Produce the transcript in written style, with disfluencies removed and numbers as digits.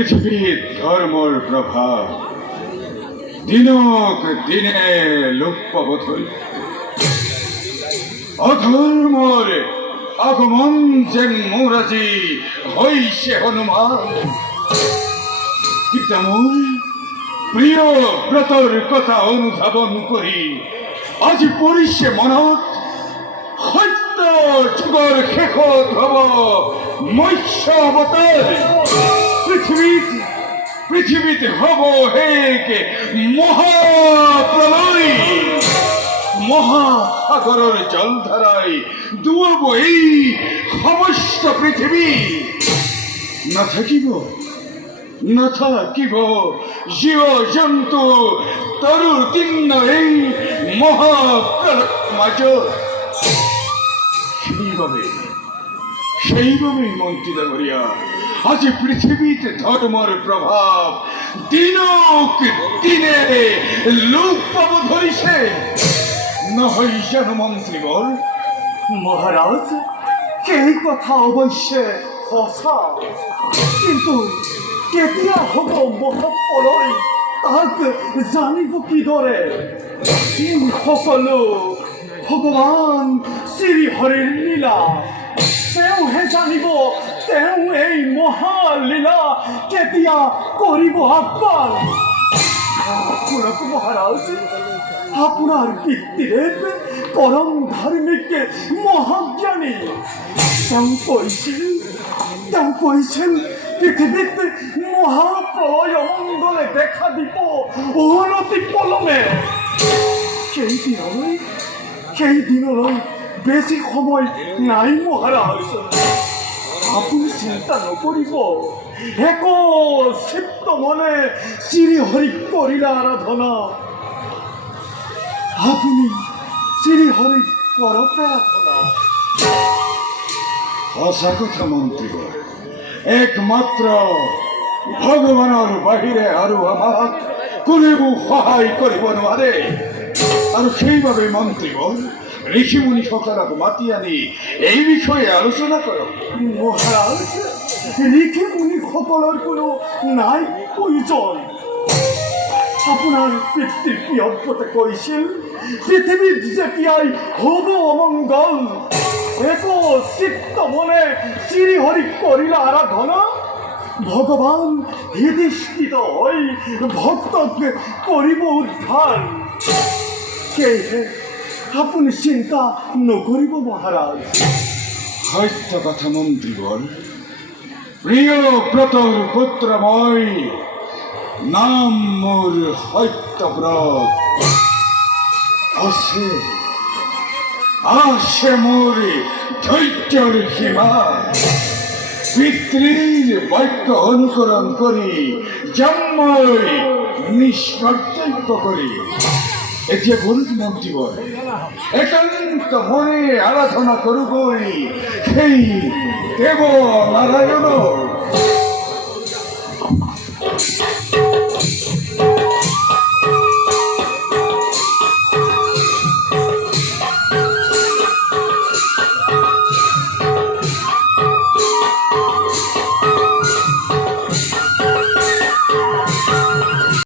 পৃথিবীর ধর্মর প্রভাব দিনক দিনে লোপ পাবত হইল। অধর্মর আগমন যেন মোরাজি হইছে হনুমান। পিতামূল প্রিয় ব্রতর কথা অনুধাবন করি আজি পরিছে মনত সত্য যুগৰ শেষত হব মৎস্য অৱতাৰ। পৃথিৱীত হব এক মহাপ্ৰলয়। মহাসাগৰৰ জলধাৰাই ডুবাব এই সমস্ত পৃথিৱী। নাথাকিব জীৱ জন্তু তৰু তৃণ এই মহাপ্ৰলয়ৰ মাজত। সেইভাবেই মন্ত্রী ডাঙরিয়া আজ পৃথিবীতে ধর্মর প্রভাব দিনক দিনে লোপ পাব ধরিছে। নহয় জানো মন্ত্রীবর? মহারাজ, এই কথা অবশ্যে সঁচা, কিন্তু কেতিয়া হব মহাপ্ৰলয় তাক জানিব কিদৰে? সকলো ভগৱান শ্ৰীহৰিৰ লীলা। তেওঁহে জানিব তেওঁ এই মহালীলা কেতিয়া কৰিব আহ্বান। শুনক মহাৰাজ, আপোনাৰ পিতৃদেৱ পৰম ধাৰ্মিক মহাজ্ঞানী। তেওঁ কৈছিল পৃথিৱীত মহাপ্ৰলয় অমংগলে দেখা দিব অনতি পলমে। সেইদিনলৈ বেছি সময় নাই মহাৰাজ। আপুনি চিন্তা নকৰিব, এক চিত্ত মনে শ্ৰীহৰিক কৰিলা আৰাধনা। আপুনি শ্ৰীহৰিক কৰক আৰাধনা। সঁচা কথা মন্ত্ৰীবর, একমাত্ৰ ভগৱানৰ বাহিৰে আৰু আমাক কোনেও সহায় কৰিব নোৱাৰে। আৰু সেইবাবে মন্ত্ৰীবর ঋষিমুনি সকলক মাতি আনি এই বিষয়ে আলোচনা কৰক। মহাৰাজ, ঋষিমুনি সকলৰ কোনো নাই প্ৰয়োজন। আপোনাৰ পিতৃপিয়ব্বতে কৈছিল পৃথিৱীত যেতিয়াই হ'ব অমংগল এক চিত্ত মনে শ্ৰীহৰিক কৰিলা আৰাধনা। ভগৱান হৃদিষ্ঠিত হৈ ভক্তক কৰিব উদ্ধাৰ। সেয়েহে আপুনি চিন্তা নকৰিব মহাৰাজ। সত্য কথা মন্ত্ৰীবর, প্ৰিয় ব্ৰতৰ পুত্ৰ মই, নাম মোৰ সত্যব্ৰত। আছে মোৰ ধৈৰ্যৰ সীমা। পিতৃৰ বাক্য অনুকৰণ কৰি যাম মই নিষ্কৰ্তব্য কৰি। এতিয়া বলুন মন্ত্ৰীবর, একান্ত মনে আৰাধনা কৰোগৈ সেই দেৱ নাৰায়ণক।